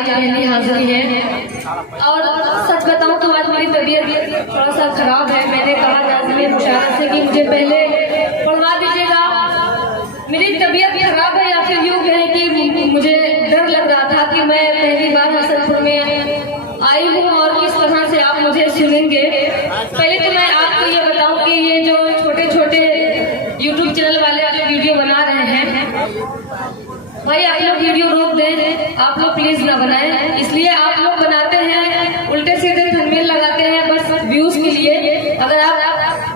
आज मेरी हाजिरी है। और सच बताऊं तो आज मेरी तबीयत थोड़ा सा खराब है। मैंने कहा नाज़मीन मुशारा से कि मुझे पहले पढ़वा दीजिएगा, मेरी तबीयत खराब है, या फिर यूँ कहें कि मुझे डर लग रहा था कि मैं पहली बार हसनपुर में आई हूँ और किस तरह से आप मुझे सुनेंगे। पहले तो मैं आपको ये बताऊं कि ये जो छोटे छोटे यूट्यूब चैनल वाले जो वीडियो बना रहे हैं, भाई आप लोग वीडियो रोक दें, आप लोग प्लीज ना बनाएं। इसलिए आप लोग बनाते हैं, उल्टे सीधे थंबनेल लगाते हैं बस व्यूज के लिए। अगर आप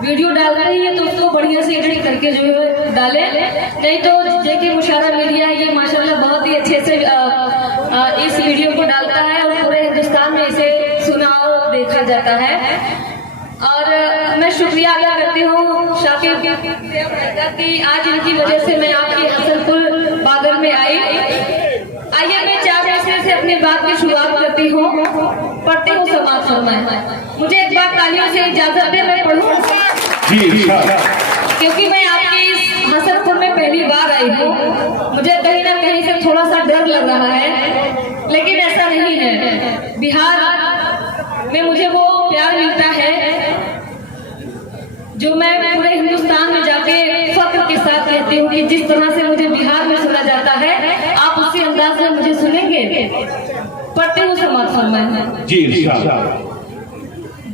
वीडियो डाल रही है तो उसको बढ़िया से एडिट करके जो है डालें, नहीं तो जेके मुशारा मीडिया है, ये माशाल्लाह बहुत ही अच्छे से इस वीडियो को डालता है और पूरे हिंदुस्तान में इसे सुना और देखा जाता है। और मैं शुक्रिया अदा करती हूँ शाकिर कि आज इनकी वजह से मैं आपकी हसनपुर बागर में आई। आइए मैं 4 मिसरे से अपनी बात की शुरुआत करती हूँ, पढ़ती हूँ समाज फरमाए। मुझे एक बार तालियों से इजाजत दे, मैं पढ़ूँ क्योंकि मैं आपकी इस हसनपुर में पहली बार आई हूँ। मुझे कहीं ना कहीं से थोड़ा सा डर लग रहा है, लेकिन ऐसा नहीं है। बिहार में मुझे वो प्यार मिलता है जो मैं पूरे हिंदुस्तान में जाके फख्र के साथ कहती हूँ कि जिस तरह से मुझे बिहार में सुना जाता है, आप उसी अंदाज में मुझे सुनेंगे। पढ़ते हूँ समाज फरमाए। जी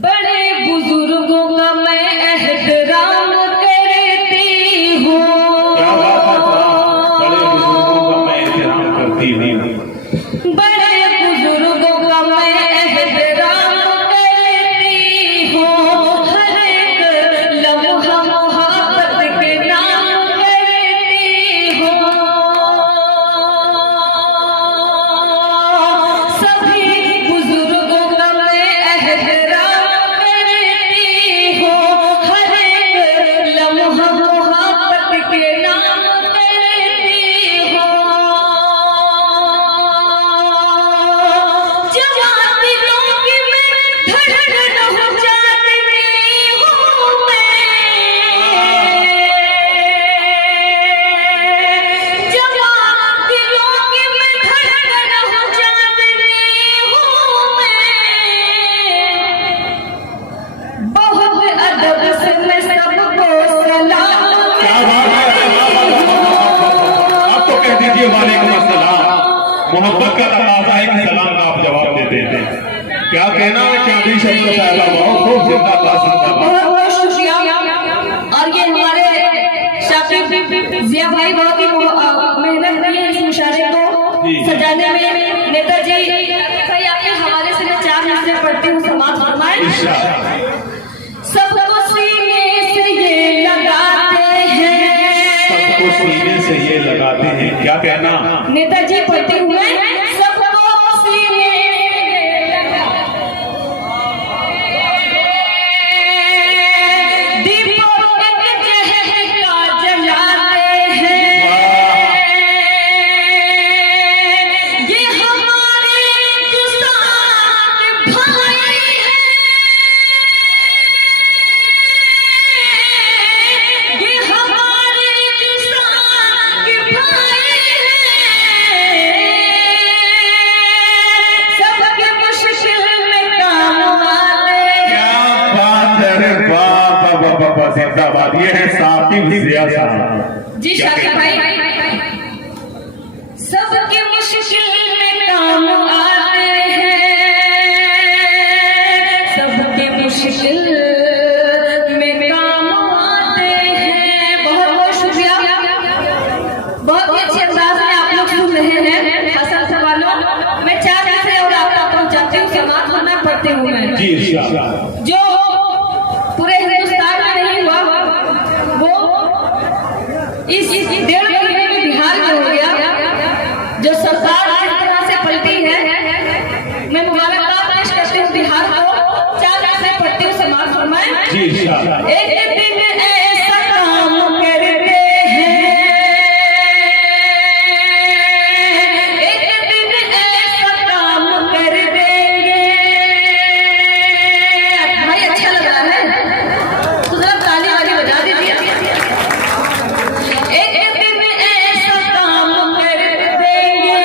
बड़े बुजुर्गों का मैं एहतराम करती हूँ, बड़े बुजुर्गों का मैं एहतराम करती हूँ, बड़े बुजुर्गों का मैं एहतराम करती हूँ, हर एक लम्हा मोहब्बत के नाम करती हूँ। सभी बुजुर्गों का मैं एहतराम करती हूँ, हर एक लम्हा मोहब्बत के नाम करती हूँ। जवान दिलों की मैं धड़कन हो जाती हूँ मैं, जवान दिलों की मैं धड़कन हो जाती हूँ मैं। बहुत अदब से मैं सबको सलाम आप तो कह दीजिए वालेकुम अस्सलाम। मोहब्बत का तकाजा है कि सलाम का आप जवाब देते हैं। क्या कहना है चांदी शरीफ साहिबा, बहुत खूब जिंदाबाद जिंदाबाद। बहुत बहुत शुक्रिया। और ये हमारे शाकिर जिया भाई बहुत ही मेहनत की है इस मुशारे को सजाने में। नेताजी भाई आपके हवाले से मैं 4 मिसरे पढ़ती हूँ, समाज फरमाए। सबको सीने से ये लगाते हैं, सबको सीने से ये लगाते हैं। क्या कहना? नेताजी पढ़ती हूँ मैं। सबको सीने से ये लगाते हैं, दीपों एक जहर का जलाते हैं, ये हमारे हिंदुस्तान भाई हैं, ये हमारे हिंदुस्तान के भाई हैं। सबके मुश्किल में काम आते हैं। क्या बात है, अरे वाह वाह वाह वाह, जिंदाबाद। ये है साकिब जिया साहब। जी शाकिर भाई, सबके मुश्किल में काम आते हैं, सबके मुश्किल में काम आते हैं। बहुत बहुत शुक्रिया। बहुत ही अच्छे अंदाज में आप लोग सुन रहे हैं हसन वालों। मैं 4 मिसरे और आप तक पहुंचाती हूँ, समाज फरमाए पढ़ती हूँ मैं। जी इंशाअल्लाह। जो पूरे हिंदुस्तान में नहीं हुआ वो इस 1.5 महीने में बिहार में हो गया। जो सरकार जिस तरह से पलटी है, मैं मुबारकबाद पेश करती हूँ बिहार को। 4 मिसरे पढ़ती हूँ, समाज फरमाए। जी इंशाअल्लाह। एक दिन ऐसा काम करते हैं, एक दिन ऐसा काम कर देंगे। भाई अच्छा लग रहा है तो जरा ताली वाली बजा दीजिए। एक दिन ऐसा काम कर देंगे,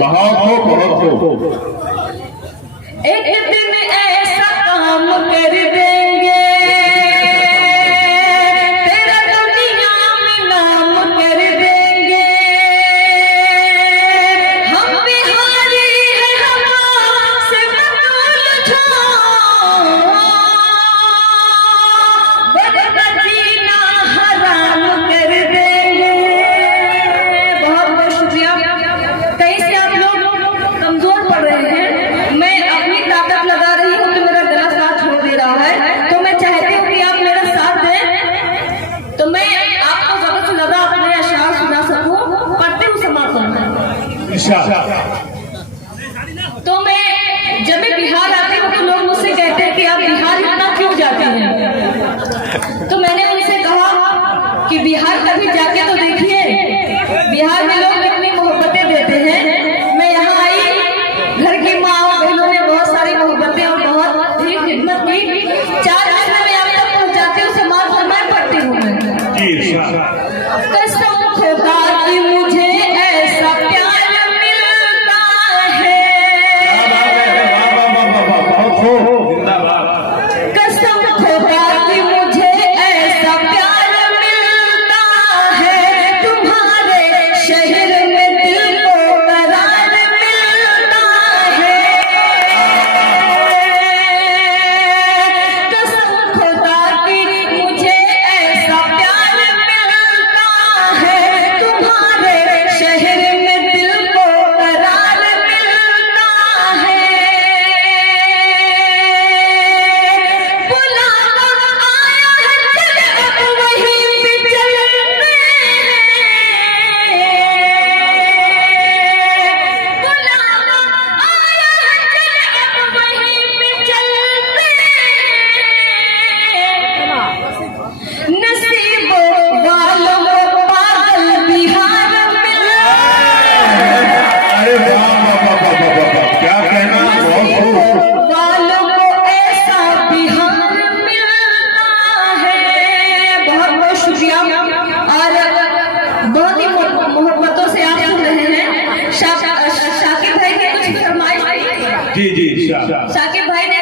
बहुत खूब। एक दिन ऐसा काम कर देंगे तेरा दुनिया में नाम कर देंगे। हम बिहारी हैं हमसे मत उलझो, बड़ा जीना हराम कर देंगे। बहुत बहुत शुक्रिया। कहीं से आप लोग कमजोर पड़ रहे हैं, मैं अपनी ताकत लगा रही हूँ तो मेरा गला साथ छोड़ दे रहा है, तो मैं चाहती हूँ कि आप मेरा साथ दें तो मैं आपको ज्यादा से ज्यादा अपने अशार सुना सकूं। पढ़ती हूँ समापन। तो मैं जब मैं बिहार आती हूँ तो लोग मुझसे कहते हैं कि आप बिहार इतना क्यों जाते हैं। तो मैंने उनसे कहा कि बिहार कभी जाके तो देखिए, बिहार में लोग कितनी मोहब्बतें देते हैं। मैं यहाँ आई, घर की माँ और बहनों ने बहुत सारी मोहब्बतें और बहुत ही खिदमत की। 4 महीने में आप तक पहुँचाती हूँ, समाज को मैं पढ़ती हूँ। कसम खुदा की मुझे ऐसा प्यार मिलता है, कसम खुदा की मुझे ऐसा प्यार मिलता है। तुम्हारे शहर में दिल को करार मिलता है, कसम खुदा की मुझे ऐसा प्यार मिलता है। तुम्हारे शहर में दिल को करार मिलता है। बुलावा आया है चले अब वहीं पे चलते हैं, बुलावा आया है चले अब वहीं पे चलते हैं। नसीबों वालों को पागल बिहार मिला, अरे क्या कहना, बहुत खूब। वालों को ऐसा बिहार मिलता है। बहुत बहुत शुक्रिया। और बहुत ही मोहब्बतों से आप सुन रहे हैं। शाकिब भाई के कुछ फरमाइश। जी शाकिब भाई ने